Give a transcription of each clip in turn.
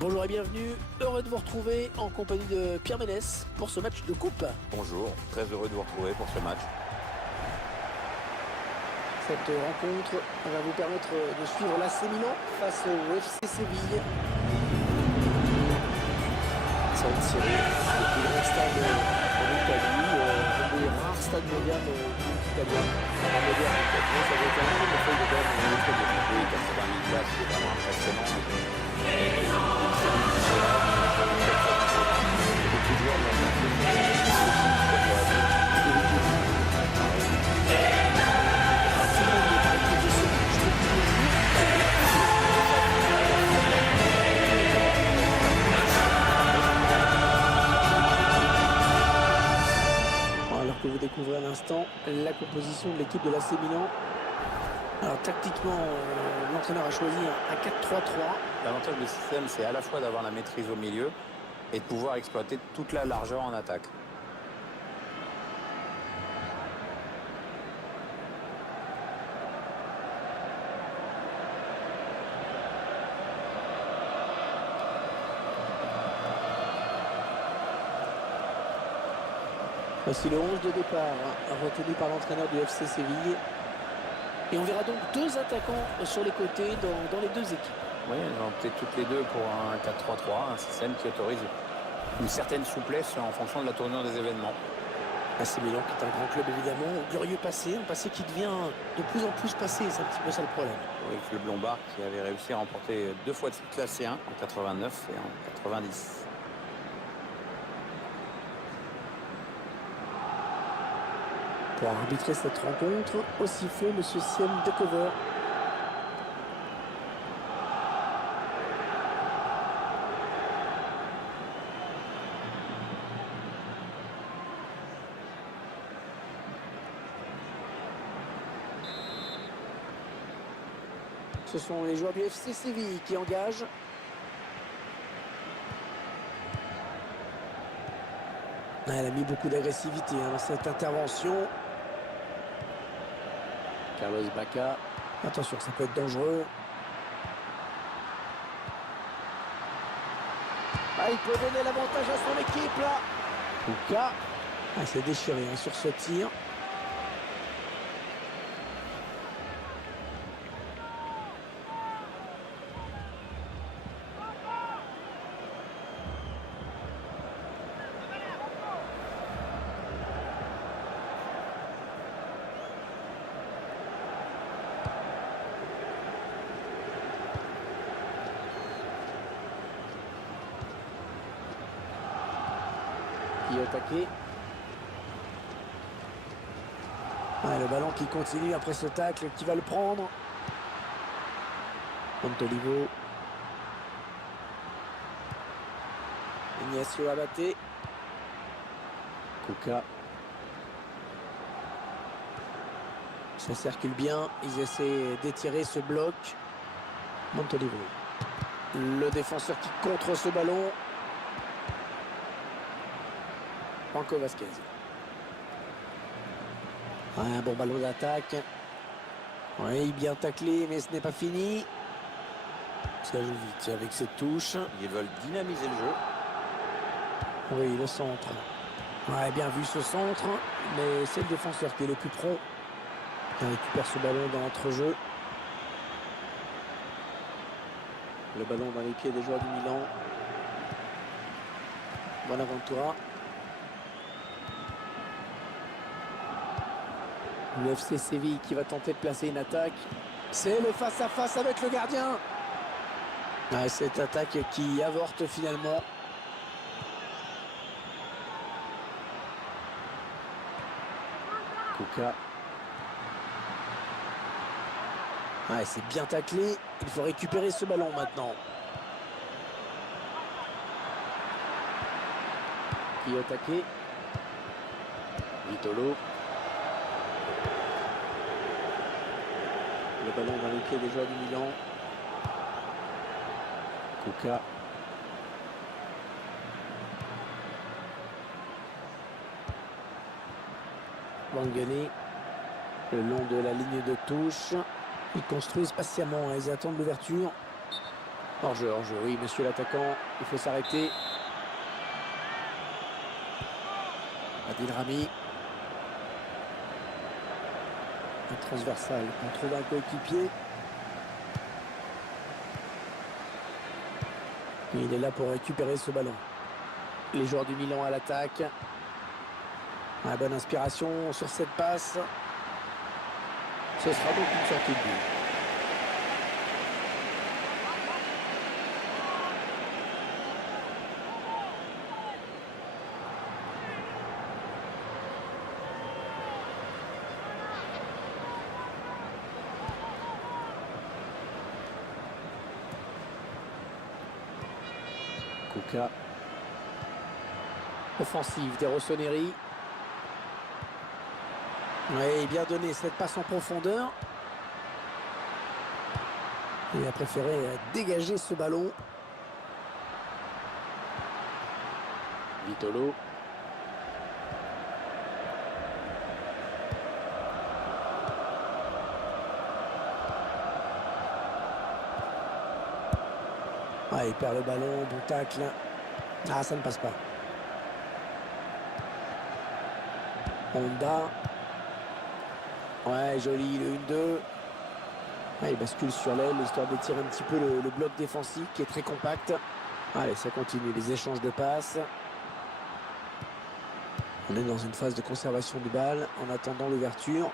Bonjour et bienvenue, heureux de vous retrouver en compagnie de Pierre Ménès pour ce match de coupe. Bonjour, très heureux de vous retrouver pour ce match. Cette rencontre va vous permettre de suivre l'AC Milan face au FC Séville. San Siro, le plus grand stade en Italie, un des rares stades modernes italiens. Pas moderne, ça doit être un peu de feuille de gamme. Oui, 80 000 places, c'est vraiment impressionnant. Alors que vous découvrez à l'instant la composition de l'équipe de l'AC Milan. Alors tactiquement, l'entraîneur a choisi un 4-3-3. L'avantage du système, c'est à la fois d'avoir la maîtrise au milieu et de pouvoir exploiter toute la largeur en attaque. Voici le 11 de départ retenu par l'entraîneur du FC Séville. Et on verra donc deux attaquants sur les côtés dans les deux équipes. Oui, elles ont opté toutes les deux pour un 4-3-3, un système qui autorise une certaine souplesse en fonction de la tournure des événements. AC Milan qui est un grand club évidemment, au glorieux passé, un passé qui devient de plus en plus passé, c'est un petit peu ça le problème. Oui, le club lombard qui avait réussi à remporter 2 fois de suite la C1 en 89 et en 90. Pour arbitrer cette rencontre, au sifflet, M. Siem Decover. Ce sont les joueurs du FC Séville qui engagent. Elle a mis beaucoup d'agressivité dans cette intervention. Carlos Bacca. Attention, ça peut être dangereux. Il peut donner l'avantage à son équipe là. Kuka. Il s'est déchiré sur ce tir. Qui est attaqué. Le ballon qui continue après ce tacle, qui va le prendre. Montolivo. Ignacio Abate. Kuka. Ça circule bien. Ils essaient d'étirer ce bloc. Montolivo. Le défenseur qui contre ce ballon. Franco Vasquez. Un bon ballon d'attaque. Oui, bien taclé, mais ce n'est pas fini. Ça joue vite avec cette touche. Ils veulent dynamiser le jeu. Oui, le centre. Bien vu ce centre, mais c'est le défenseur qui est le plus prompt. Il récupère ce ballon dans l'entrejeu. Le ballon dans les pieds des joueurs du Milan. Bonaventura. Le FC Séville qui va tenter de placer une attaque. C'est le face-à-face avec le gardien. Cette attaque qui avorte finalement. Kuka. C'est bien taclé. Il faut récupérer ce ballon maintenant. Qui est attaqué. Vitolo. Le ballon dans les pieds des joueurs du Milan. Kuka. Wangani. Le long de la ligne de touche. Ils construisent patiemment, ils attendent l'ouverture. Hors-jeu, oui, monsieur l'attaquant, il faut s'arrêter. Adil Rami. Un transversal, on trouve un coéquipier. Et il est là pour récupérer ce ballon. Les joueurs du Milan à l'attaque. La bonne inspiration sur cette passe. Ce sera donc une sortie de but. Kuka. Offensive des Rossoneri. Oui, bien donné cette passe en profondeur. Il a préféré dégager ce ballon. Vitolo. Ah, il perd le ballon, bon tacle. Ah, ça ne passe pas. Honda. Ouais, joli, le 1-2. Ah, il bascule sur l'aile, histoire d'étirer un petit peu le bloc défensif qui est très compact. Allez, ça continue, les échanges de passes. On est dans une phase de conservation de balle en attendant l'ouverture.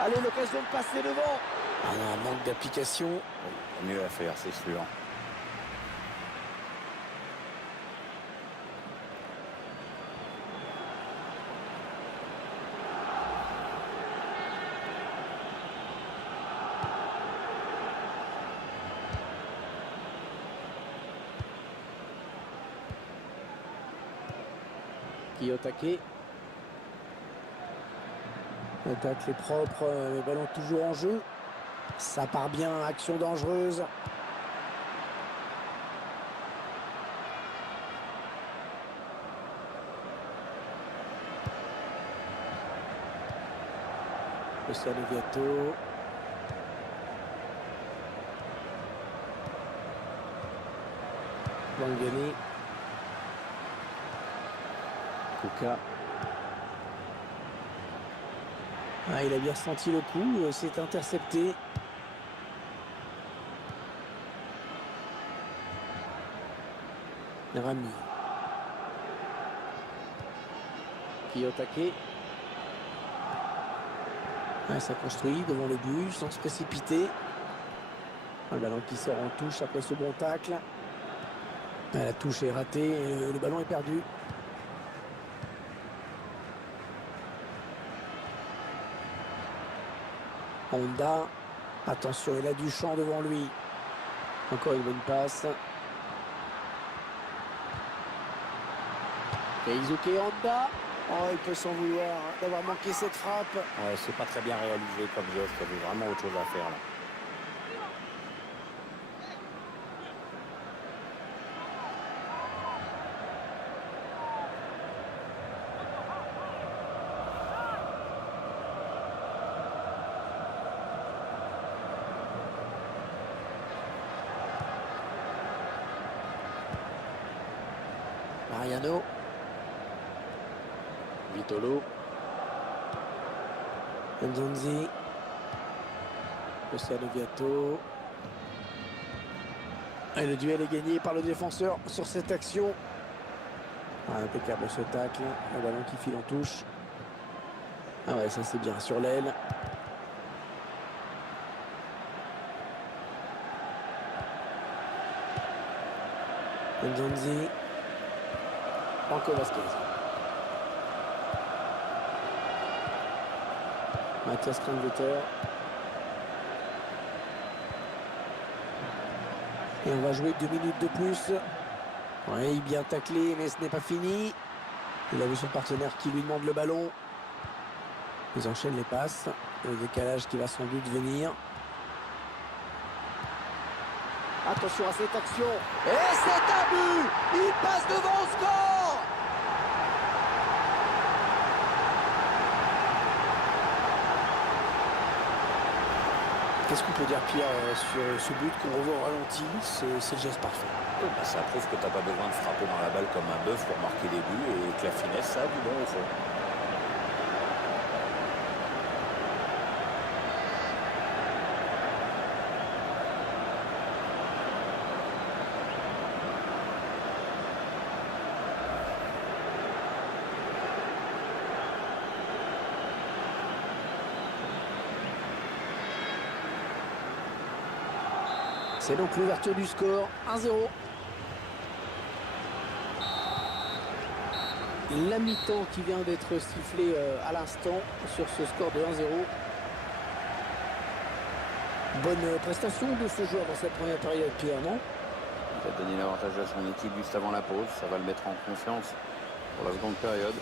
Allez, l'occasion de passer devant. Ah non, un manque d'application. Oui, mieux à faire, c'est sûr. Kiyotake. L'attaque est propre, le ballon toujours en jeu. Ça part bien, action dangereuse. Luciano Viato. Langani. Kuka. Ah, il a bien ressenti le coup, c'est intercepté. Rami. Kiyotake. Ah, ça construit devant le but sans se précipiter. Le ballon qui sort en touche après ce bon tacle. Ah, la touche est ratée et le ballon est perdu. Honda, attention, il a du champ devant lui. Encore une bonne passe. Keizuke Honda. Oh, il peut s'en vouloir d'avoir manqué cette frappe. Ouais, c'est pas très bien réalisé comme geste, il y avait vraiment autre chose à faire là. Mariano. Vitolo. Nzonzi. Luciano Viato. Et le duel est gagné par le défenseur sur cette action. Ah, impeccable ce tacle. Le ballon qui file en touche. Ah ouais, ça c'est bien sur l'aile. Nzonzi. Franco Vasquez. Mathias Kranvetter. Et on va jouer 2 minutes de plus. Oui, bien taclé, mais ce n'est pas fini. Il a vu son partenaire qui lui demande le ballon. Ils enchaînent les passes. Le décalage qui va sans doute venir. Attention à cette action. Et c'est un but. Il passe devant au score. Qu'est-ce qu'on peut dire, Pierre, sur ce but qu'on revoit au ralenti? C'est le geste parfait. Bah, ça prouve que tu n'as pas besoin de frapper dans la balle comme un bœuf pour marquer des buts et que la finesse, ça a du bon au fond. C'est donc l'ouverture du score, 1-0. La mi-temps qui vient d'être sifflée à l'instant sur ce score de 1-0. Bonne prestation de ce joueur dans cette première période, Pierre, non? Il a donné l'avantage à son équipe juste avant la pause. Ça va le mettre en confiance pour la seconde période.